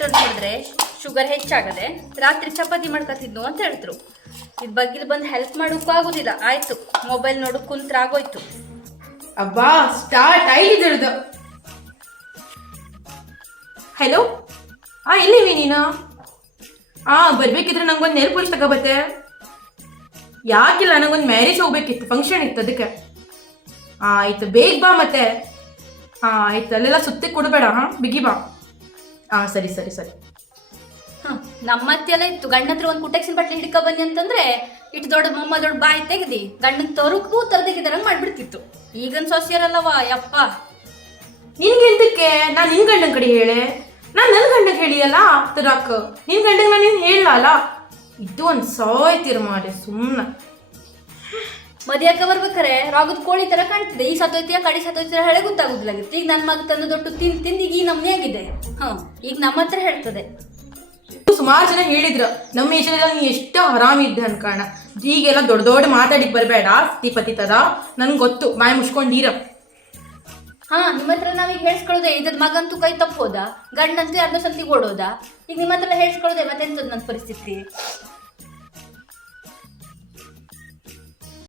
Doctor ನೋಡಿದ್ರೆ sugar ಹೆಚ್ಚಾಗದೆ ರಾತ್ರಿ ಚಪಾತಿ ಮಾಡ್ಕೊತಿದ್ನು ಅಂತ ಹೇಳಿದ್ರು. ಇದು ಬಗ್ಗಿಲ್ ಬಂದು ಹೆಲ್ಪ್ ಮಾಡೋಕ್ಕೂ ಆಗೋದಿಲ್ಲ. ಆಯ್ತು, ಮೊಬೈಲ್ ನೋಡು ಕುಂತ್ರ ಆಗೋಯ್ತು. ಅಬ್ಬಾ ಸ್ಟಾರ್ಟ್ ಆಯ್ತು. ಹಲೋ, ಎಲ್ಲಿವಿ ನೀನು? ಬರ್ಬೇಕಿದ್ರೆ ನಂಗೊಂದು ನೇಲ್ ಪಾಲಿಶ್ ತಗೋಬತ್ತೆ. ಯಾಕಿಲ್ಲ, ನಂಗೊಂದು ಮ್ಯಾರೇಜ್ ಹೋಗ್ಬೇಕಿತ್ತು, ಫಂಕ್ಷನ್ ಇತ್ತು ಅದಕ್ಕೆ. ಆಯ್ತು, ಬೇಗ ಬಾ ಮತ್ತೆ. ಆಯ್ತು, ಅಲ್ಲೆಲ್ಲ ಸುತ್ತಿ ಕೊಡಬೇಡ. ಬಿಗಿ ಬಾ. ಸರಿ ಸರಿ ಸರಿ. ನಮ್ಮತ್ತೆ ಎಲ್ಲ ಇತ್ತು, ಗಂಡ ಹತ್ರ ಒಂದು ಕುಟೆಕ್ಸಿನ ಬಟ್ಲೆ ಹಿಡ್ಕೊ ಬನ್ನಿ ಅಂತಂದ್ರೆ ಇಟ್ಟು ದೊಡ್ಡ ಮೊಮ್ಮ ದೊಡ್ಡ ಬಾಯಿ ತೆಗ್ದಿ ಗಂಡನ ತರುಕು ತರದಿದ್ದಾರಂಗೆ ಮಾಡ್ಬಿಡ್ತಿತ್ತು. ಈಗನ್ ಸೊಸೆಯರಲ್ಲವ ಯಪ್ಪ. ನಿನ್ಗೆ ಎಂತಕ್ಕೆ? ನಾನು ನಿನ್ ಗಂಡನ ಕಡೆ ಹೇಳೆ, ನಾನು ನನ್ನ ಗಂಡಗೆ ಹೇಳಿಯಲ್ಲ ತರಾಕ್. ನಿನ್ ಗಂಡಗೆ ನಾನು ಹೇಳಲ್ಲ. ಇದು ಒಂದು ಸಾಯ್ತಿರ ಮಾಡಿ ಸುಮ್ಮನೆ. ಮದ್ಯಾಕ ಬರ್ಬೇಕಾರೆ ರಾಗದ ಕೋಳಿ ತರ ಕಾಣ್ತಿದೆ. ಈ ಸತ್ತೋಯ್ತಿಯ ಕಡಿ ಸತ್ತೋಯ್ತಿರ ಹೇಳೆ ಗೊತ್ತಾಗುದಿಲ್ಲ. ಈಗ ನನ್ನ ಮಗ ತಂದು ದೊಡ್ಡ ತಿಂದು ಈಗ ಈ ನಮ್ನೆ ಆಗಿದೆ. ಈಗ ನಮ್ಮ ಹತ್ರ ಹೇಳ್ತದೆ. ಸುಮಾರು ಜನ ಹೇಳಿದ್ರು ನಮ್ಮ ಏಜಲ್ಲಿ ನೀ ಎಷ್ಟು ಆರಾಮಿದ್ದೆ ಅನ್ಕೋಣ. ಈಗೆಲ್ಲ ದೊಡ್ಡ ದೊಡ್ಡ ಮಾತಾಡಿಕ್ ಬರಬೇಡ ಪತಿ ತರ. ನನ್ಗೆ ಗೊತ್ತು, ಬಾಯಿ ಮುಚ್ಕೊಂಡಿರ. ನಿಮ್ಮ ಹತ್ರ ನಾವೀಗ ಹೇಳ್ಸ್ಕೊಳ್ಳೋದೆ. ಇದ್ದದ ಮಗಂತೂ ಕೈ ತಪ್ಪೋದ, ಗಂಡಂತೂ ಯಾರನ್ನೋ ಸಂತಿಗೆ ಓಡೋದ. ಈಗ ನಿಮ್ಮ ಹತ್ರ ಹೇಳ್ಸ್ಕೊಳ್ಳೋದೆ. ಮತ್ತೆಂತದ್ ನನ್ನ ಪರಿಸ್ಥಿತಿ?